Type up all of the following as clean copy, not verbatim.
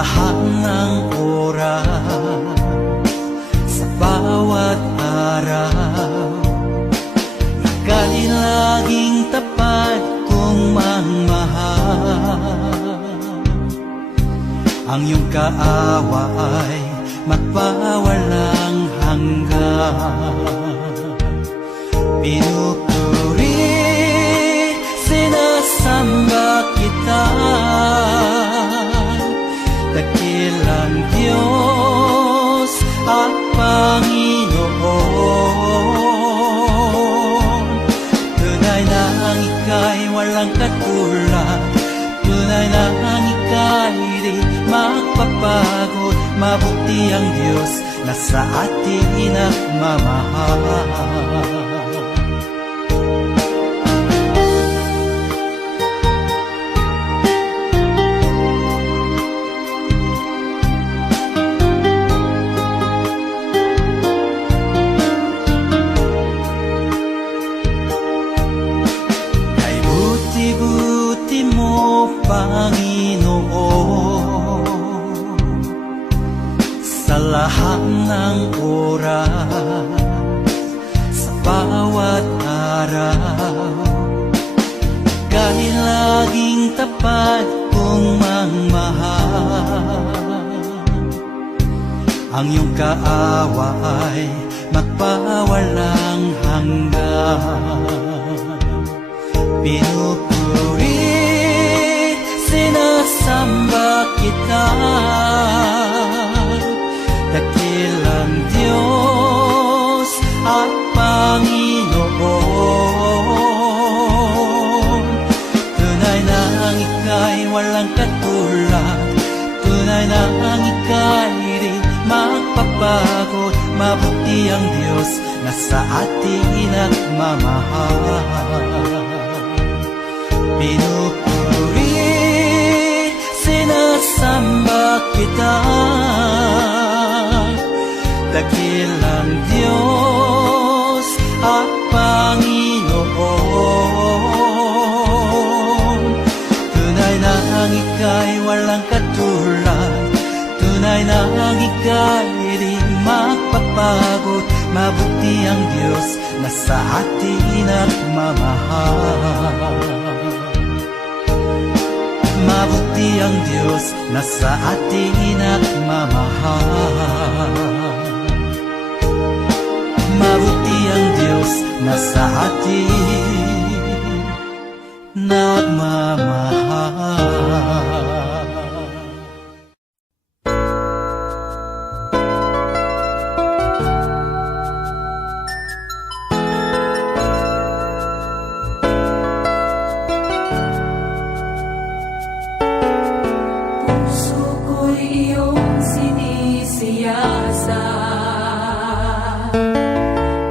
lahat ng oras, sa bawat araw, ika'y laging tapat kong magmahal. Ang iyong kaawa ay magpawalang hanggan. Pinupuri, sinasamba kita, dakilang Diyos at Panginoon. Tunay na ang ika'y walang katulad, tunay na ang ika'y di magpapagod. Mabuti ang Diyos na sa atin nagmamahal. Buti mo, Panginoon, sa lahat ng oras, sa bawat araw, kahit laging tapat kong magmahal. Ang iyong kaawa ay magpawalang hanggan. Pinupuri, sinasamba kita, dakilang Diyos at Panginoon. Tunay na ang ika'y walang katulad, tunay na ang ika'y di magpapagod. Mabuti ang Diyos na sa atin nagmamahal. Pinupuri, sinasamba kita, dakilang Diyos at Panginoon. Tunay na ang ika'y walang katulad, tunay na ang ika'y di magpapagod. Mabuti ang Diyos na sa atin nagmamahal. Mabuti ang Diyos na sa atin nagmamahal. Mabuti ang Diyos na sa atin nagmamahal.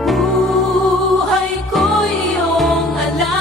Buhay ko'y iyong alam.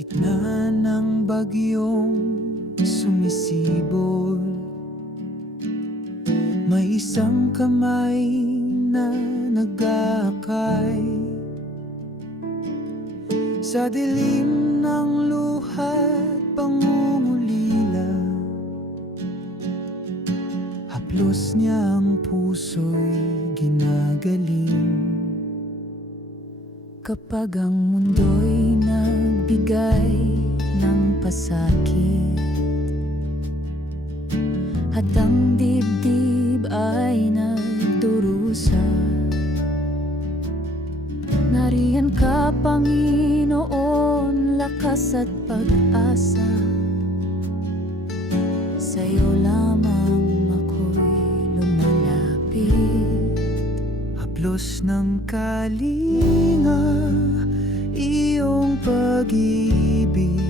gitna ng bagyong sumisibol, may isang kamay na nag-aakay sa dilim ng luha't pangungulila. Haplos niya ang puso'y ginagaling. Kapag ang mundo'y nagbigay ng pasakit at ang dibdib ay nagdurusa, nariyan ka, Panginoon, lakas at pag-asa. Sa'yo lamang ako'y lumalapit. Haplos ng kalinga, iyong pag-ibig,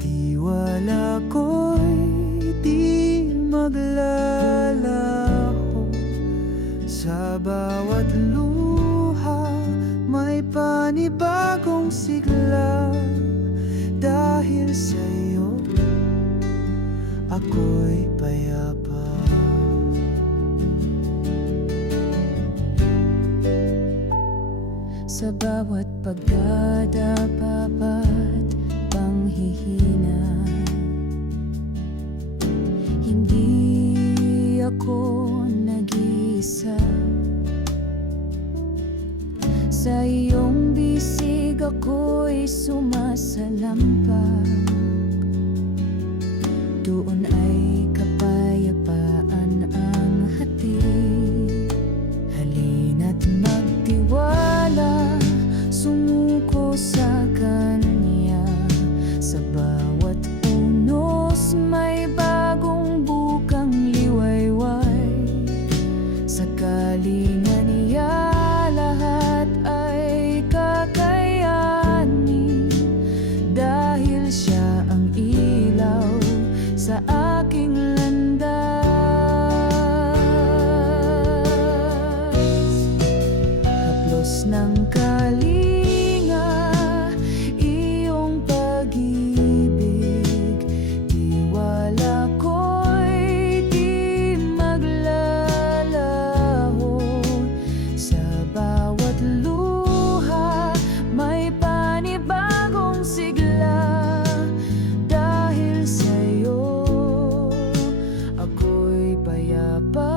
tiwala ko'y di maglalaho. Sa bawat luha may panibagong sigla. Dahil sa'yo ako'y payapa. Sa bawat pagkadapapat, panghihina, hindi ako nag-iisa. Sa iyong bisig ako'y sumasalampag. Doon ay kapayapaan ang hatid. Halina't magtiwala, sumuko sa Kanya. Sa bawat unos may bagong bukang liwayway. Sa kalinga niya lahat ay kakayanin. Dahil siya ang ilaw sa aking landas. Haplos ng kalinga, iyong pag-ibig, tiwala ko'y di maglalaho. Sa bawat luha may panibagong sigla. Dahil sa'yo ako'y payapa.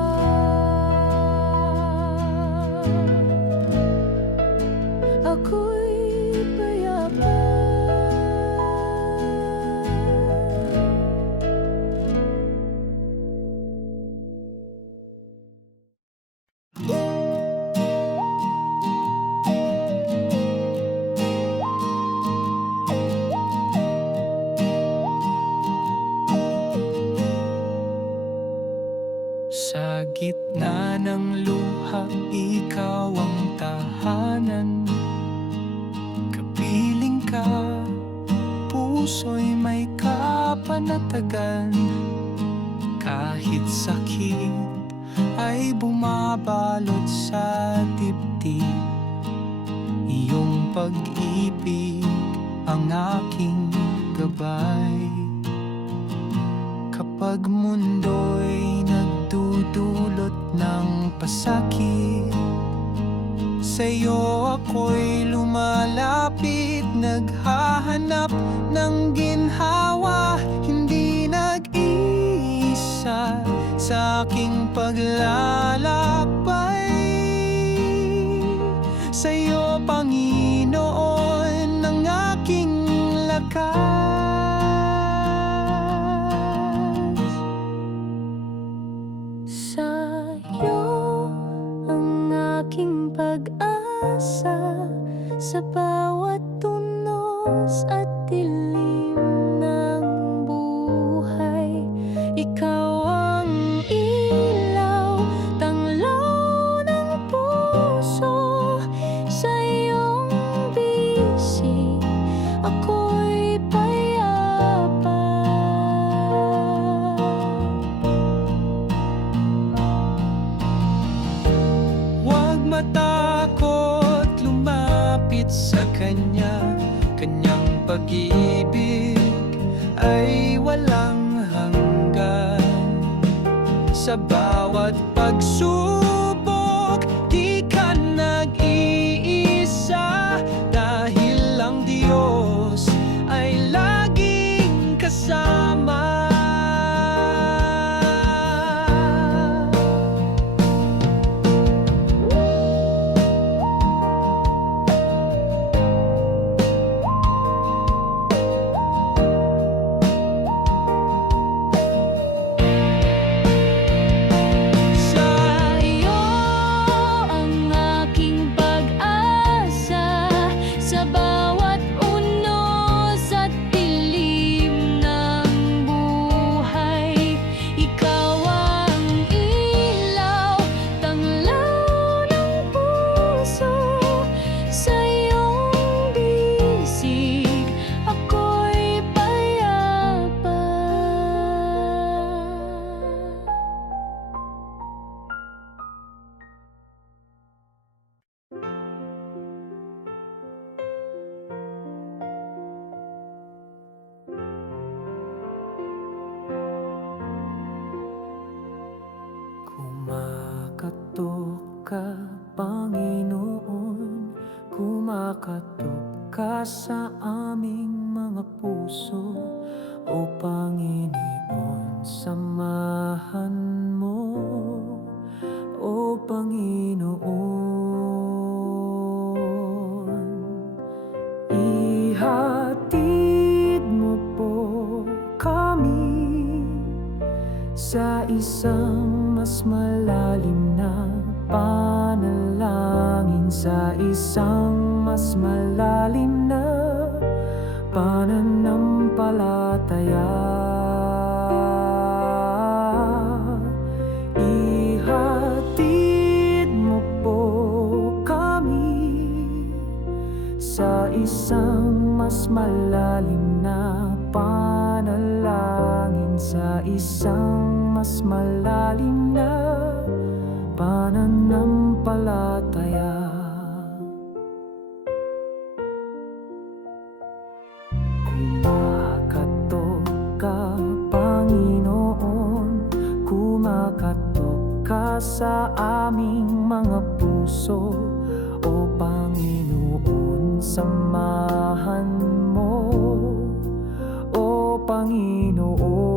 Ako'y payapa. Sa gitna ng luha, ikaw ang tahanan. Kapiling ka, puso'y may kapanatagan. Kahit sakit ay bumabalot sa dibdib, iyong pag-ibig ang aking gabay. Kapag mundo'y nagdudulot ng pasakit, sa'yo ako'y lumalapit, naghahanap ng ginhawa, hindi nag-iisa sa aking paglalakbay. Sa'yo, Panginoon, ang aking lakas. Sa'yo ang aking pag-asa, sa bawat tunos at dilim ng buhay. Ikaw ang ilaw, tanglaw ng puso. Sa iyong bisig ako'y payapa. Huwag matakot lumapit sa Kanya, Kanyang pag-ibig ay walang hanggan. Sa bawat pagsubok, di ka nag-iisa, dahil ang Diyos ay laging kasama. Kumakatok ka, Panginoon, kumakatok ka sa aming mga puso. O Panginoon, samahan mo, O Panginoon. Ihatid mo po kami sa isang mas malalim na panalangin, sa isang mas malalim na pananampalataya. Ihatid mo po kami sa isang mas malalim na panalangin, sa isang mas malalim na pananampalataya. Kumakatok ka, Panginoon, kumakatok ka sa aming mga puso. O Panginoon, samahan mo, O Panginoon.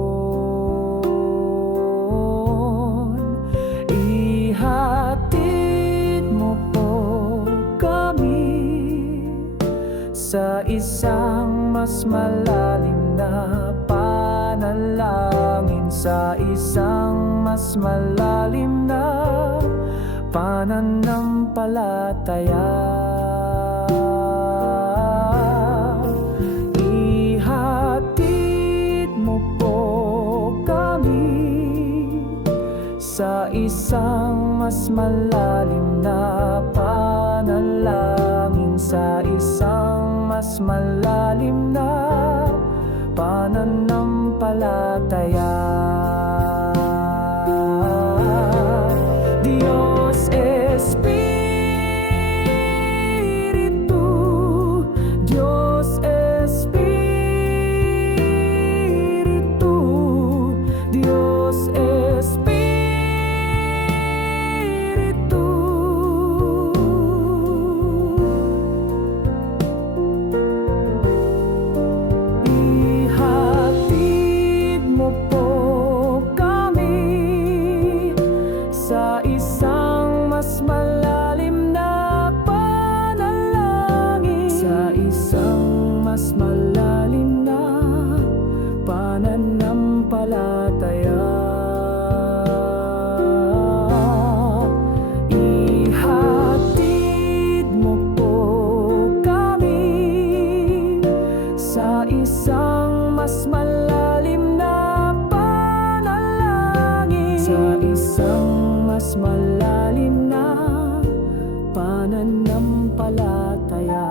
Ihatid mo po kami sa isang mas malalim na panalangin, sa isang mas malalim na pananampalataya. Ihatid mo po kami sa isang mas malalim na panalangin, sa isang mas malalim na pananampalataya. Diyos Espiritu, Diyos Espiritu, Diyos Espiritu. Ihatid mo po kami sa isang mas malalim na panalangin, sa isang mas malalim na pananampalataya. Ihatid mo po kami sa isang mas malalim na panalangin, sa isang mas malalim na pananampalataya.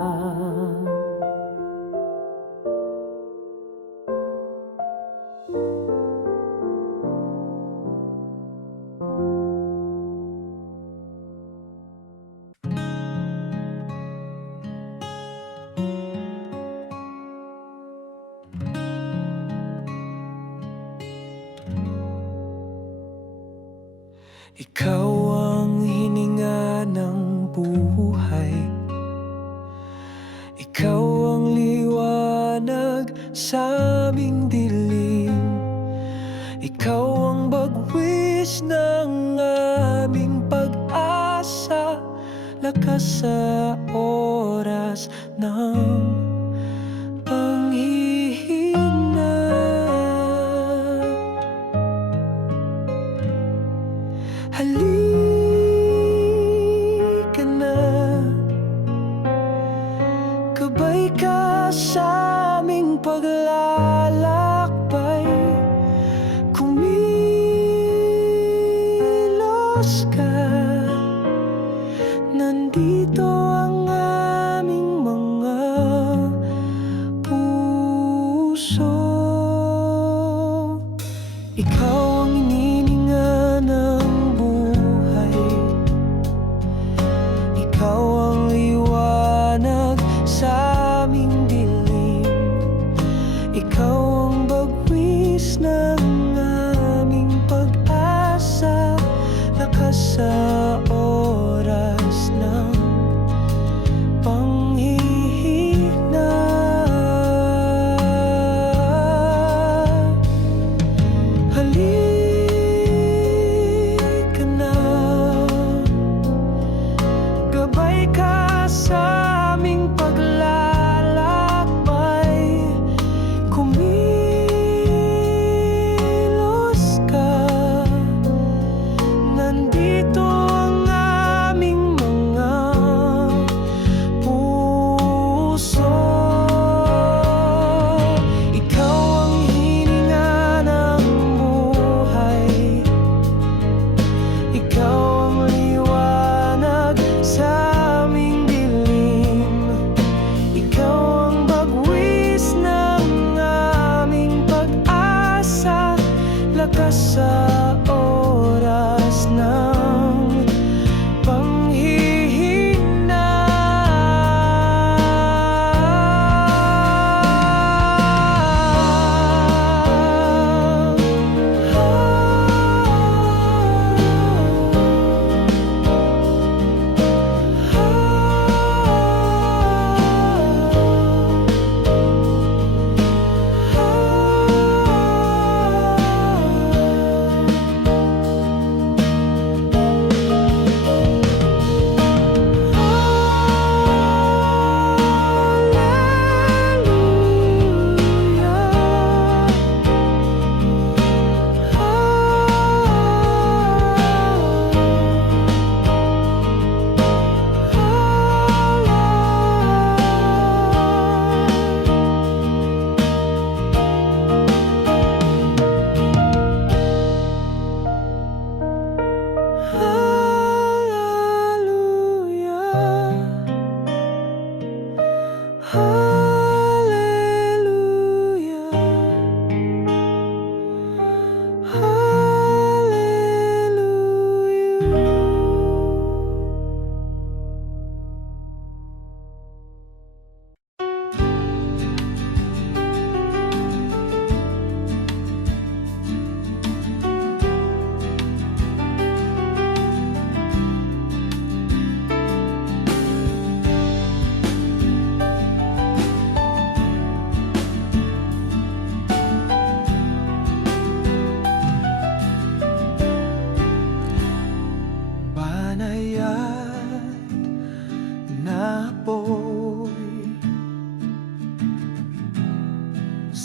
Ikaw ang hininga ng buhay, ikaw ang liwanag sa aming dilim, ikaw ang bagwis ng aming pag-asa, lakas sa oras ng panghihina. Halika na, gabay ka sa aming paglalakbay, kumilos ka. Nandito ang aming mga puso. Ikaw ang inininga ng buhay, ikaw ang liwanag sa aming dilim, ikaw ang bagwis ng aming pag-asa, lakas sa oras ng panghihina. Halika na, gabay ka sa aming paglalakbay, kumilos ka. Nandito ang aming mga puso. Ikaw ang hininga ng buhay, ikaw ang liwanag sa aming dilim, ikaw ang bagwis ng aming pag-asa, lakas sa oras ng panghihina.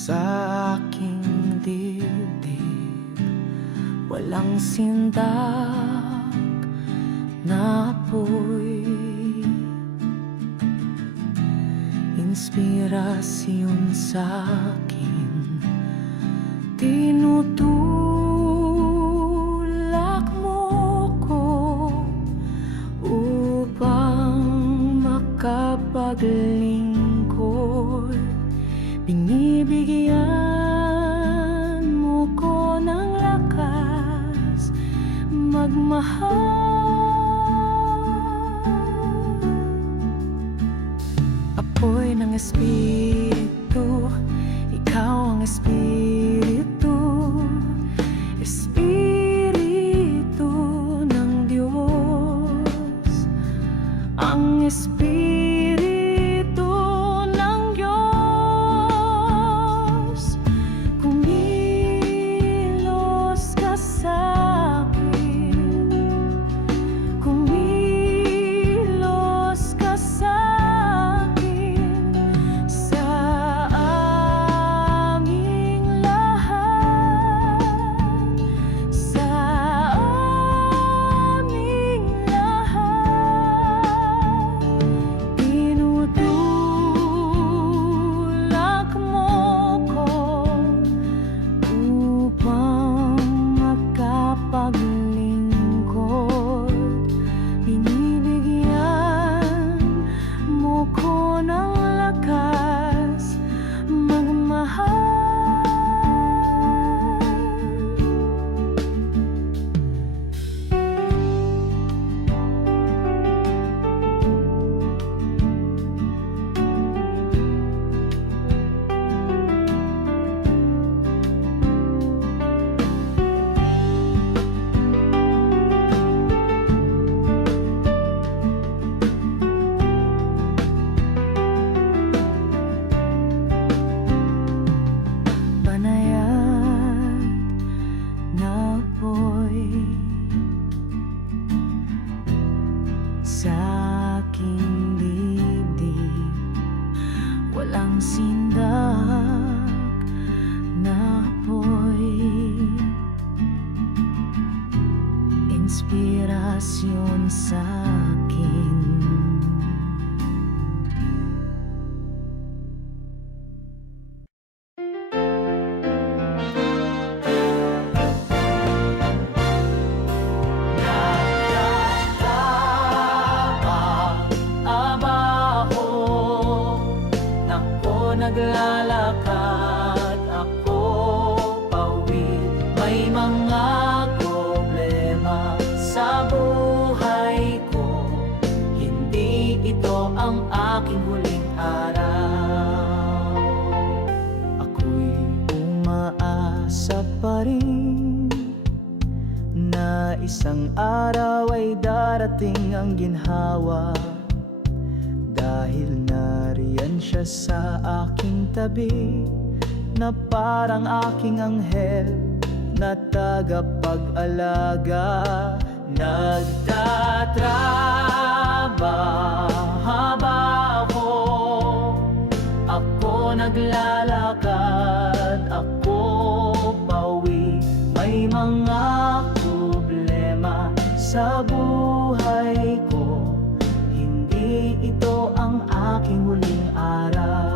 Sa aking dibdib, walang sindak na apoy, inspirasyon sa akin, tinutulak mo ko upang makapaglingkod. Binibigyan mo ko ng lakas magmahal. Apoy ng Espiritu, ikaw ang Espiritu, Espiritu Espiritu ng Diyos, kumilos ka sa'kin, kumilos ka sa'kin sa aming lahat, sa aming lahat. Tinutulak mo ko upang makapaglingkod. Binibigyan mo ko ng lakas magmahal. Banayad na apoy sa aking dibdib, walang sindak na apoy, inspirasyon sa akin. Naglalakad ako pauwi, may mga problema sa buhay ko. Hindi ito ang aking huling araw. Ako'y umaasa pa rin na isang araw ay darating ang ginhawa, dahil nariyan siya sa aking tabi, na parang aking anghel na tagapag-alaga. Nagtatrabaho ako, naglalakad ako pauwi, may mga problema sa buhay ko. Hindi ito ang aking huling araw.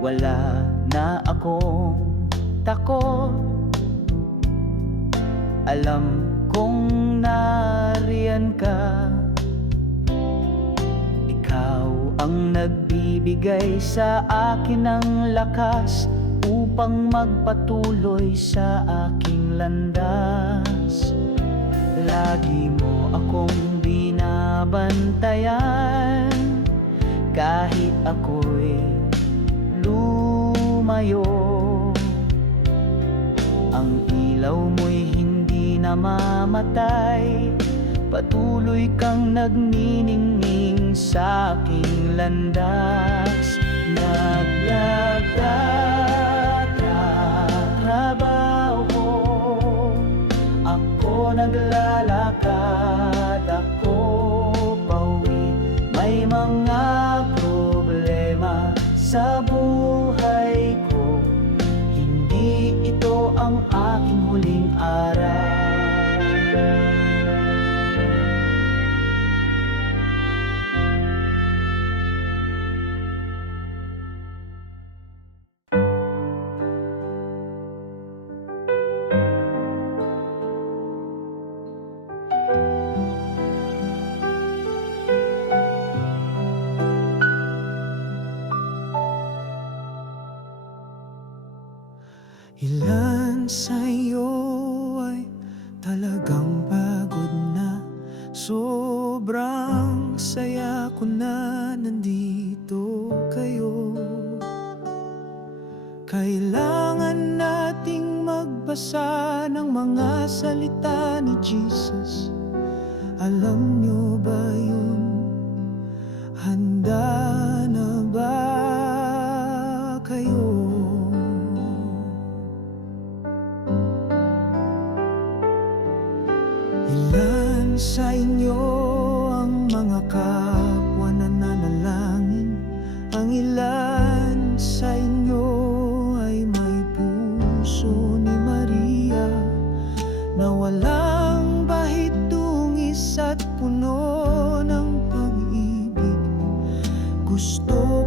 Wala na akong takot, alam kong nariyan ka. Ikaw ang nagbibigay sa akin ng lakas upang magpatuloy sa aking landas. Lagi mo akong binabantayan kahit ako'y lumayo. Ang ilaw mo'y hindi namamatay, patuloy kang nagniningning sa aking landas. Nagtatrabaho ako, naglalakad ako pauwi, may mga problema sa buhay ko. Hindi ito ang aking huling araw. sa'yo ay talagang pagod na. Sobrang saya ko na nandito kayo. Kailangan nating magbasa ng mga salita ni Jesus. Alam nyo ba yun? Handa na ba kayo? Ilan sa inyo ang mga kapwa na nanalangin? Ang ilan sa inyo ay may puso ni Maria na walang bahid, dungis at puno ng pag-ibig. Gusto